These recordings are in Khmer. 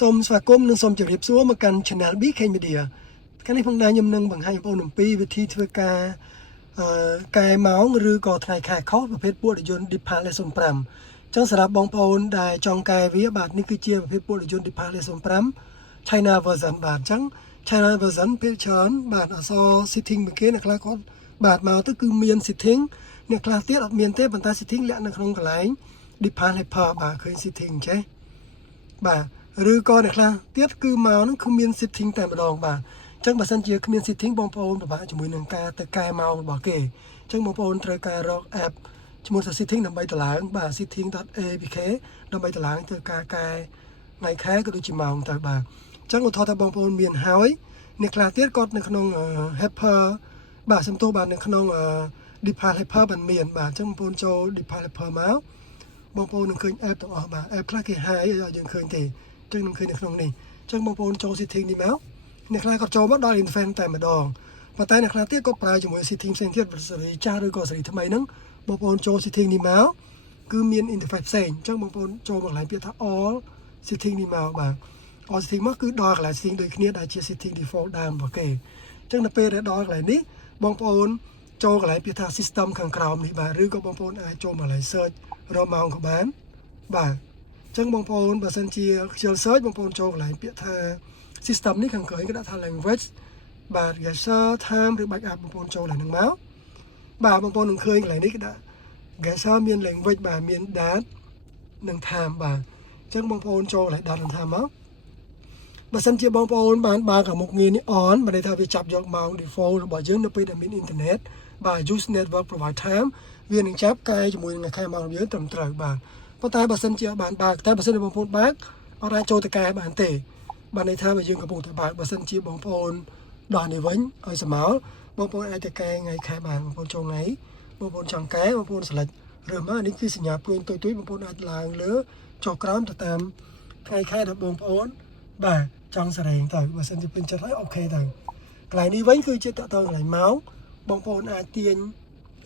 សូមស្វាគមន៍និងសូមជម្រាបសួរមកកាន់ Channel BK Media ថ្ងៃនេះផងដែរខ្ញុំនឹងបង្ហាញបងប្អូនអំពីវិធីធ្វើការកែម៉ោងឬក៏ថ្ងៃខែខុសប្រភេទពួករថយន្ត Deepak 05 អញ្ចឹងសម្រាប់បងប្អូនដែលចង់កែវាបាទនេះគឺជាប្រភេទពួករថយន្ត Deepak 05 China version បាទអញ្ចឹង China version ពេលច្រើនបាទអក្សរ setting មួយគេអ្នកខ្លះគាត់បាទមកទៅគឺមាន setting អ្នកខ្លះទៀតអត់មានទេប៉ុន្តែ setting លាក់នៅក្នុងកន្លែង Deepak បាទឃើញ setting ចេះបាទឬក៏អ្នកខ្លះទៀតគឺមកហ្នឹងគឺមាន setting តែម្ដងបាទអញ្ចឹងបើសិនជាគ្មាន setting បងប្អូនពិបាកជាមួយនឹងការទៅកែម៉ោងរបស់គេអញ្ចឹងបងប្អូនត្រូវការរក app ជាមួយទៅ setting ដើម្បីតម្លើងបាទ setting.apk ដើម្បីតម្លើងធ្វើការកែថ្ងៃខែក៏ដូចជាម៉ោងទៅបាទអញ្ចឹងឧទាហរណ៍ថាបងប្អូនមានហើយអ្នកខ្លះទៀតគាត់នៅក្នុង helper បាទសំទោសបាទនៅក្នុង Deepak helper បានមានបាទអញ្ចឹងបងប្អូនចូល Deepak helper មកបងប្អូននឹងឃើញ app ទាំងអស់បាទ app ខ្លះគេហាយឲ្យយើងឃើញទេអញ្ចឹងនឹងឃើញនៅក្នុងនេះអញ្ចឹងបងប្អូនចូល setting នេះមកអ្នកខ្លះគាត់ចូលមកដល់ interface តែម្ដងប៉ុន្តែអ្នកខ្លះទៀតគាត់ប្រើជាមួយ setting ផ្សេងទៀតសេរីចាស់ឬក៏សេរីថ្មីហ្នឹងបងប្អូនចូល setting នេះមកគឺមាន interface ផ្សេងអញ្ចឹងបងប្អូនចូលមកកន្លែងពាក្យថា all setting នេះមកបាទ all setting មកគឺដល់កន្លែង setting ដូចគ្នាដែលជា setting default ដើមរបស់គេអញ្ចឹងនៅពេលដែលដល់កន្លែងនេះបងប្អូនចូលកន្លែងពាក្យថា system ខាងក្រោមនេះបាទឬក៏បងប្អូនអាចចូលមកកន្លែង search រកម៉ោងក៏បានបាទអញ្ចឹងបងប្អូនបើសិនជាខ្ជិល search បងប្អូនចូលកន្លែងពាក្យថា system នេះខាងក្រោយគេដាក់ថា language បាទ gesture time ឬ backup បងប្អូនចូលឡើងហ្នឹងមកបាទបងប្អូននឹងឃើញកន្លែងនេះគេដាក់ gesture មាន language បាទមាន date និង time បាទអញ្ចឹងបងប្អូនចូលកន្លែង date និង time មកបើសិនជាបងប្អូនបានបើកអាមុខងារនេះ on បានន័យថាវាចាប់យកម៉ោង default របស់យើងនៅពេលដែលមាន internet បាទ use network provide time វានឹងចាប់កែជាមួយនឹងខែម៉ោងរបស់យើងត្រឹមត្រូវបាទប៉ុន្តែបើសិនជាបានបើកតែបើសិនជាបងប្អូនបើកអត់អាចចូលទៅកែបានទេបានន័យថាបើយើងកំពុងតែបើកបើសិនជាបងប្អូនដល់នេះវិញឲ្យស្មើបងប្អូនអាចទៅកែថ្ងៃខែបានបងប្អូនចូលថ្ងៃបងប្អូនចង់កែបងប្អូនselect ឬមកនេះគឺសញ្ញាព្រួយទុយបងប្អូនអាចឡើងលើចុះក្រោមទៅតាមថ្ងៃខែរបស់បងប្អូនបាទចង់សរេងទៅបើសិនជាពេញចិត្តហើយអូខេទៅកន្លែងនេះវិញគឺជាតទៅកន្លែងម៉ោងបងប្អូនអាចទាញ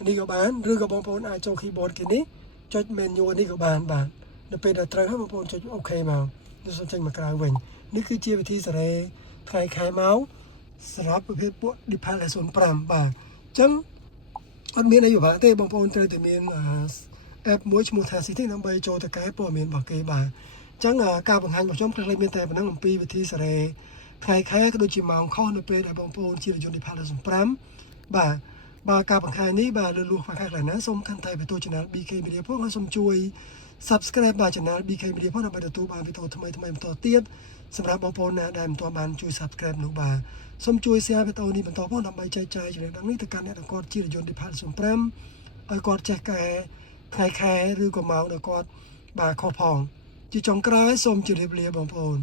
នេះក៏បានឬក៏បងប្អូនអាចចូល keyboard គេនេះចុច menu នេះក៏បានបាទនៅពេលដែលត្រូវហើយបងប្អូនចុចអូខេមកនេះសូមចេញមកក្រៅវិញនេះគឺជាវិធីសរេថ្ងៃខែម៉ោងសម្រាប់ប្រភេទពួក Deepak 05បាទអញ្ចឹងអត់មានអីពិបាកទេបងប្អូនត្រូវតែមាន app មួយឈ្មោះថា Setting ដើម្បីចូលទៅកែព័ត៌មានរបស់គេបាទអញ្ចឹងការបង្ហាញរបស់ខ្ញុំខ្លីៗមានតែប៉ុណ្ណឹងអំពីវិធីសរេថ្ងៃខែក៏ដូចជាម៉ោងខុសនៅពេលដែលបងប្អូនជារថយន្ត Deepak 05បាទការបង្ហាញនេះបាទលើលួសខ្វះខាតខ្លះណាសូមកាន់តែបន្ត Channel BK Media ផងហើយសូមជួយ Subscribe បាទ Channel BK Media ផងដើម្បីទទួលបានវីដេអូថ្មីៗបន្តទៀតសម្រាប់បងប្អូនណាដែលមិនទាន់បានជួយ Subscribe នោះបាទសូមជួយ Share វីដេអូនេះបន្តផងដើម្បីចែកចាយចំណេះដឹងនេះទៅកាន់អ្នកដែលគាត់ជារថយន្ត Deepak 05ឲ្យគាត់ចេះកែថ្ងៃខែឬក៏ម៉ោងដែលគាត់បាទខុសផងជាចុងក្រោយសូមជម្រាបលាបងប្អូន